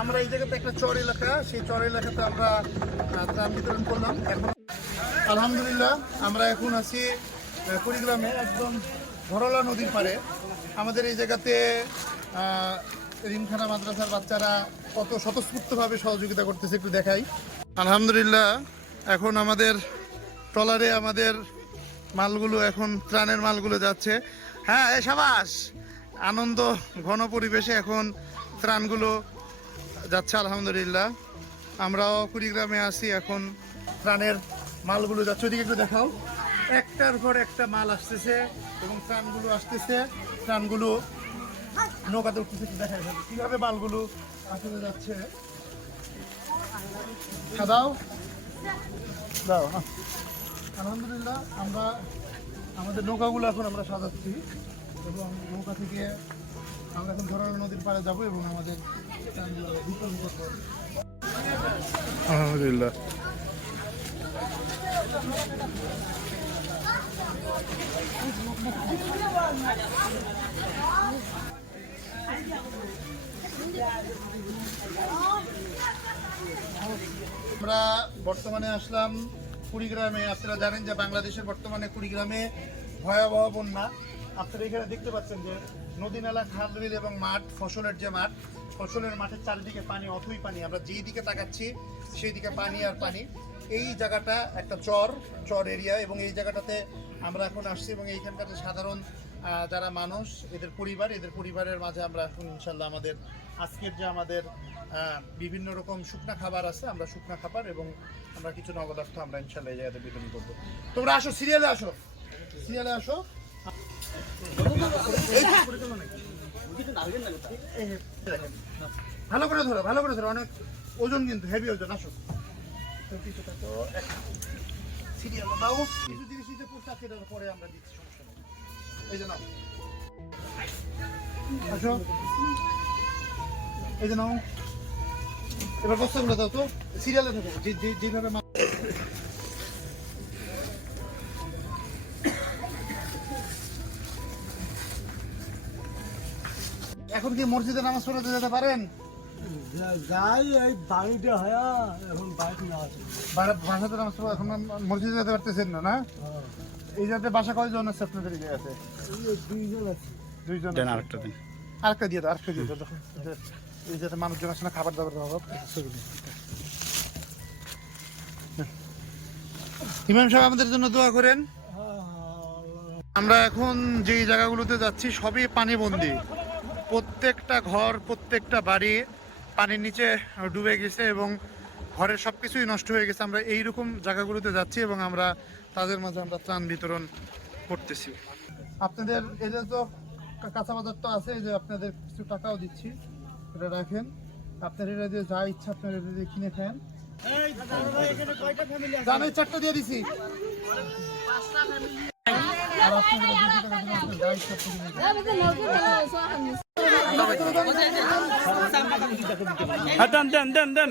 আমরা এই জায়গাতে একটা চর এলাকা, সেই চর এলাকাতে আমরা ত্রাণ বিতরণ করলাম। এখন আলহামদুলিল্লাহ আমরা এখন আছি কুড়িগ্রামে একদম ধরলা নদীর পাড়ে। আমাদের এই জায়গাতে রিমখানা মাদ্রাসার বাচ্চারা কত স্বতঃস্ফূর্তভাবে সহযোগিতা করতেছে একটু দেখাই। আলহামদুলিল্লাহ এখন আমাদের ট্রলারে আমাদের মালগুলো, এখন ত্রাণের মালগুলো যাচ্ছে। হ্যাঁ এ সাবাস, আনন্দ ঘন পরিবেশে এখন ত্রাণগুলো যাচ্ছে আলহামদুলিল্লাহ। আমরাও কুড়িগ্রামে আছি, এখন ত্রাণের মালগুলো যাচ্ছে। ওদিকে একটু দেখাও, একটার পর একটা মাল আসতেছে এবং ত্রাণগুলো আসতেছে। ত্রাণগুলো নৌকাতে উঠতেছে, একটু দেখা যাবে কীভাবে মালগুলো আসতে যাচ্ছে। দাও দাও। আলহামদুলিল্লাহ আমরা আমাদের নৌকাগুলো এখন আমরা সাজাচ্ছি এবং নৌকা থেকে আমরা এখন ধরলা নদীর পাড়ে যাবো এবং আমাদের বিতরণ করবো। আলহামদুলিল্লাহ আমরা বর্তমানে আসলাম কুড়িগ্রামে। আপনারা জানেন যে বাংলাদেশের বর্তমানে কুড়িগ্রামে ভয়াবহ বন্যা। আপনারা এখানে দেখতে পাচ্ছেন যে নদী নালা, খাল বিল এবং মাঠ, ফসলের যে মাঠ, ফসলের মাঠের চারিদিকে পানি, অথই পানি। আমরা যেই দিকে তাকাচ্ছি সেই দিকে পানি আর পানি। এই জায়গাটা একটা চর এরিয়া এবং এই জায়গাটাতে আমরা এখন আসছি এবং এইখানকার যে সাধারণ যারা মানুষ, এদের পরিবারের মাঝে আমরা এখন ইনশাল্লাহ আমাদের আজকের যে আমাদের বিভিন্ন রকম শুকনা খাবার আছে, আমরা শুকনা খাবার এবং আমরা কিছু নগদার্থ আমরা ইনশাল্লাহ এই জায়গাতে বিতরণ করবো। তোমরা আসো, সিরিয়ালে আসো। ভালো করে ধরো, অনেক ওজন কিন্তু, হেভি ওজন। আসো সিরিয়ালে দাও, কিছু জিনিস নিতে পড়তে আছে, এটার পরে আমরা দিচ্ছি, সমস্যা নেই। এই যে নাও, আসো, এই যে নাও। এবার বস্তাগুলো দাও তো, সিরিয়ালে থাকো যেভাবে। এখন কি মসজিদে নামাজ পড়তে যেতে পারেন? যাই, এই বাড়িতে হয় এখন বাড়িতে না আছে, বাসাতে নামাজ পড়া, এখন মসজিদে যেতে পারতেছেন না? এই যাতে বাসা কয়জন আছে আপনাদের এই জায়গাতে? দুইজন আছে। দুইজন। আরেকটা দিয়ে দাও, এই যাতে মানুষজন আসলে খাবার দাবার দেওয়া হোক। ইমাম সাহেব আমাদের জন্য দোয়া করেন। আমরা এখন যেই জায়গাগুলোতে যাচ্ছি সবই পানিবন্দী। প্রত্যেকটা ঘর, প্রত্যেকটা বাড়ি পানির নিচে ডুবে গেছে এবং ঘরের সব কিছুই নষ্ট হয়ে গেছে। আমরা এইরকম জায়গাগুলোতে যাচ্ছি এবং আমরা তাদের মাঝে আমরা ত্রাণ বিতরণ করতেছি। আপনাদের এদের তো কাঁচা বাজার তো আছে, যে আপনাদের কিছু টাকাও দিচ্ছি, এটা রাখেন। আপনার এটা দিয়ে যা ইচ্ছা আপনারা এটা দিয়ে কিনে খান। জানাই 4টা দিয়ে দিছি। আর আপনাদের যা ইচ্ছা দেন